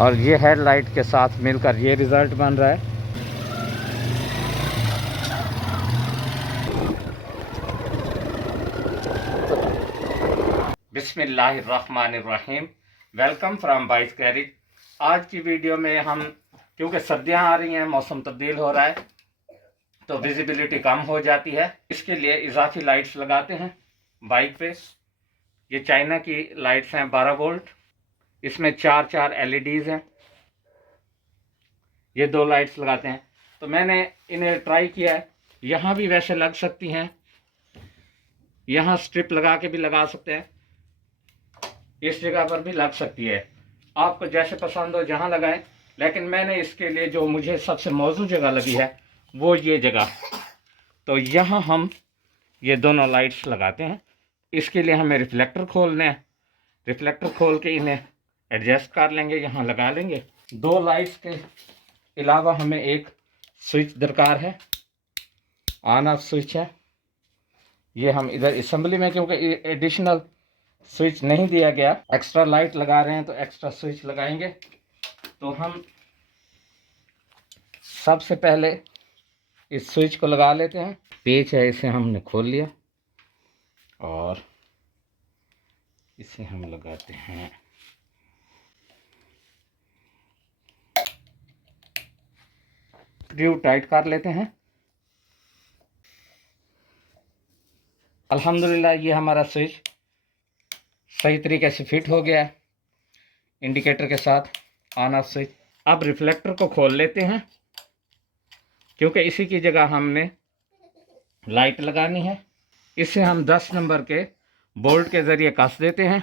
और ये हेडलाइट के साथ मिलकर ये रिज़ल्ट बन रहा है। बिस्मिल्लाहिर्रहमानिर्रहीम। Welcome from bike garage. आज की वीडियो में हम, क्योंकि सर्दियां आ रही हैं, मौसम तब्दील हो रहा है तो विजिबिलिटी कम हो जाती है, इसके लिए इजाफी लाइट्स लगाते हैं बाइक पे। ये चाइना की लाइट्स हैं 12 वोल्ट। इसमें चार एलईडीज़ हैं। ये 2 लाइट्स लगाते हैं। तो मैंने इन्हें ट्राई किया है। यहाँ भी वैसे लग सकती हैं, यहाँ स्ट्रिप लगा के भी लगा सकते हैं, इस जगह पर भी लग सकती है। आपको जैसे पसंद हो जहाँ लगाएं। लेकिन मैंने इसके लिए जो मुझे सबसे मौजूद जगह लगी है वो ये जगह। तो यहाँ हम ये दोनों लाइट्स लगाते हैं। इसके लिए हमें रिफ्लेक्टर खोलने हैं। रिफ्लेक्टर खोल के इन्हें एडजस्ट कर लेंगे, यहाँ लगा लेंगे। 2 लाइट्स के अलावा हमें एक स्विच दरकार है, ऑन ऑफ स्विच है। ये हम इधर असेंबली में, क्योंकि एडिशनल स्विच नहीं दिया गया, एक्स्ट्रा लाइट लगा रहे हैं तो एक्स्ट्रा स्विच लगाएंगे। तो हम सबसे पहले इस स्विच को लगा लेते हैं। पेच है, इसे हमने खोल लिया और इसे हम लगाते हैं। स्क्रू टाइट कर लेते हैं। अल्हम्दुलिल्लाह ये हमारा स्विच सही तरीके से फिट हो गया है इंडिकेटर के साथ, ऑन ऑफ स्विच। अब रिफ्लेक्टर को खोल लेते हैं, क्योंकि इसी की जगह हमने लाइट लगानी है। इसे हम 10 नंबर के बोल्ट के ज़रिए कस देते हैं।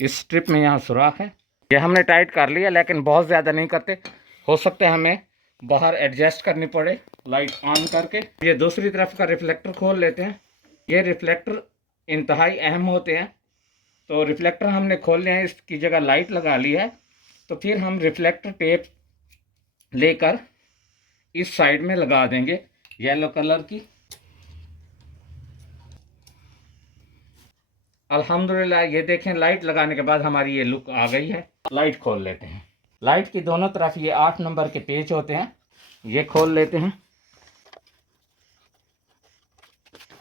इस स्ट्रिप में यहाँ सुराख है। ये हमने टाइट कर लिया, लेकिन बहुत ज़्यादा नहीं करते। हो सकता है हमें बाहर एडजस्ट करनी पड़े लाइट ऑन करके। ये दूसरी तरफ का रिफ्लेक्टर खोल लेते हैं। ये रिफ्लेक्टर इंतहाई अहम होते हैं। तो रिफ्लेक्टर हमने खोल लिया है, इसकी जगह लाइट लगा ली है। तो फिर हम रिफ्लेक्टर टेप लेकर इस साइड में लगा देंगे येलो कलर की। अल्हम्दुलिल्लाह ये देखें, लाइट लगाने के बाद हमारी ये लुक आ गई है। लाइट खोल लेते हैं। लाइट की दोनों तरफ ये 8 नंबर के पेच होते हैं, ये खोल लेते हैं।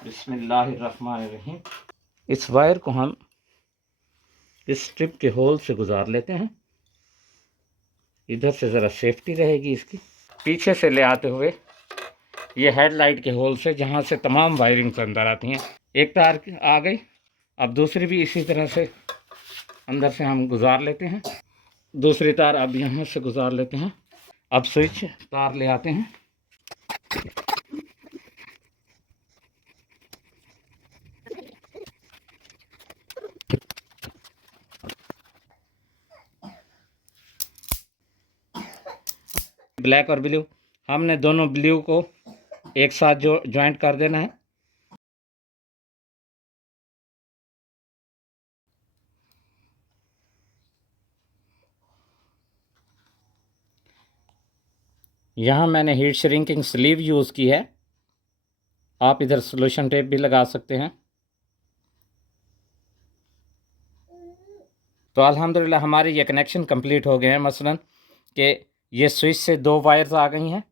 बिस्मिल्लाहिर्रहमानिर्रहीम। इस वायर को हम इस स्ट्रिप के होल से गुजार लेते हैं। इधर से ज़रा सेफ्टी रहेगी इसकी। पीछे से ले आते हुए ये हेडलाइट के होल से, जहाँ से तमाम वायरिंग्स अंदर आती हैं, एक तार आ गई। अब दूसरी भी इसी तरह से अंदर से हम गुजार लेते हैं। दूसरी तार अब यहाँ से गुजार लेते हैं। अब स्विच तार ले आते हैं। ब्लैक और ब्लू, हमने दोनों ब्लू को एक साथ जो ज्वाइंट कर देना है। यहाँ मैंने हीट श्रिंकिंग स्लीव यूज़ की है। आप इधर सोल्यूशन टेप भी लगा सकते हैं। तो अल्हम्दुलिल्लाह हमारे ये कनेक्शन कंप्लीट हो गए हैं। मसलन कि ये स्विच से 2 वायर्स आ गई हैं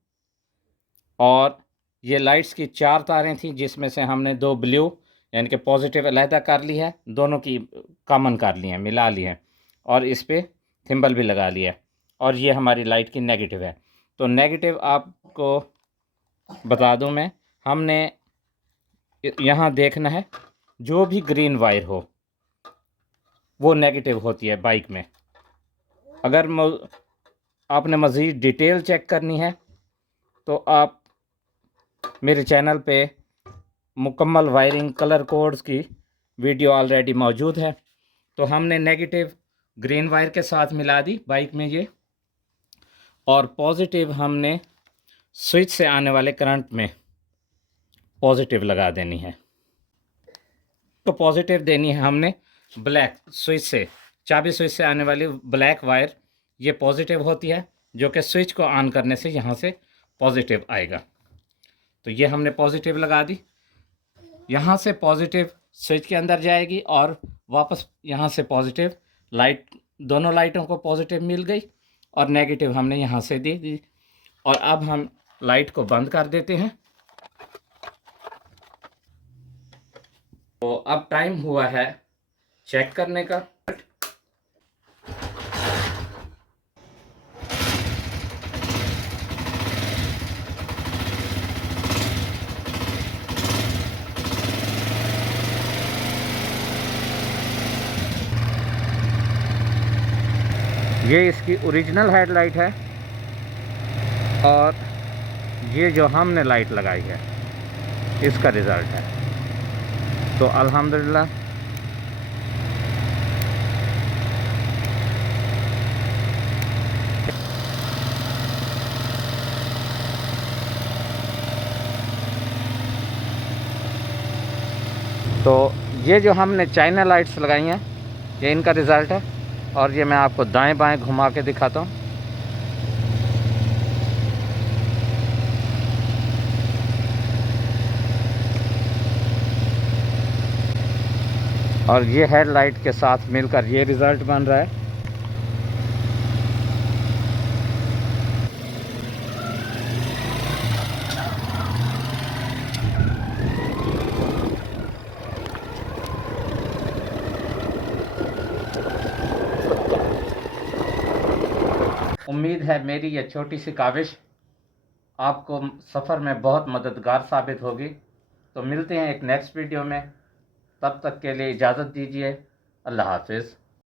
और ये लाइट्स की 4 तारें थी, जिसमें से हमने 2 ब्लू यानी कि पॉजिटिव अलहदा कर ली है, दोनों की कॉमन कर ली हैं, मिला ली हैं, और इस पर थिम्बल भी लगा लिया है। और ये हमारी लाइट की नेगेटिव है। तो नेगेटिव आपको बता दूं मैं, हमने यहाँ देखना है जो भी ग्रीन वायर हो वो नेगेटिव होती है बाइक में। अगर आपने मज़ीद डिटेल चेक करनी है तो आप मेरे चैनल पे मुकम्मल वायरिंग कलर कोड्स की वीडियो ऑलरेडी मौजूद है। तो हमने नेगेटिव ग्रीन वायर के साथ मिला दी बाइक में ये, और पॉजिटिव हमने स्विच से आने वाले करंट में पॉजिटिव लगा देनी है। तो पॉजिटिव देनी है हमने ब्लैक स्विच से, चाबी स्विच से आने वाली ब्लैक वायर, ये पॉजिटिव होती है, जो कि स्विच को ऑन करने से यहाँ से पॉजिटिव आएगा। तो ये हमने पॉजिटिव लगा दी। यहाँ से पॉजिटिव स्विच के अंदर जाएगी और वापस यहाँ से पॉजिटिव लाइट दोनों लाइटों को पॉजिटिव मिल गई और नेगेटिव हमने यहाँ से दे दी। और अब हम लाइट को बंद कर देते हैं। तो अब टाइम हुआ है चेक करने का। ये इसकी ओरिजिनल हेडलाइट है और ये जो हमने लाइट लगाई है इसका रिज़ल्ट है। तो अल्हम्दुलिल्लाह तो ये जो हमने चाइना लाइट्स लगाई हैं ये इनका रिज़ल्ट है। और ये मैं आपको दाएं बाएं घुमा के दिखाता हूँ। और ये हेडलाइट के साथ मिलकर ये रिज़ल्ट बन रहा है। उम्मीद है मेरी यह छोटी सी काविश आपको सफ़र में बहुत मददगार साबित होगी। तो मिलते हैं एक नेक्स्ट वीडियो में, तब तक के लिए इजाज़त दीजिए। अल्लाह हाफिज़।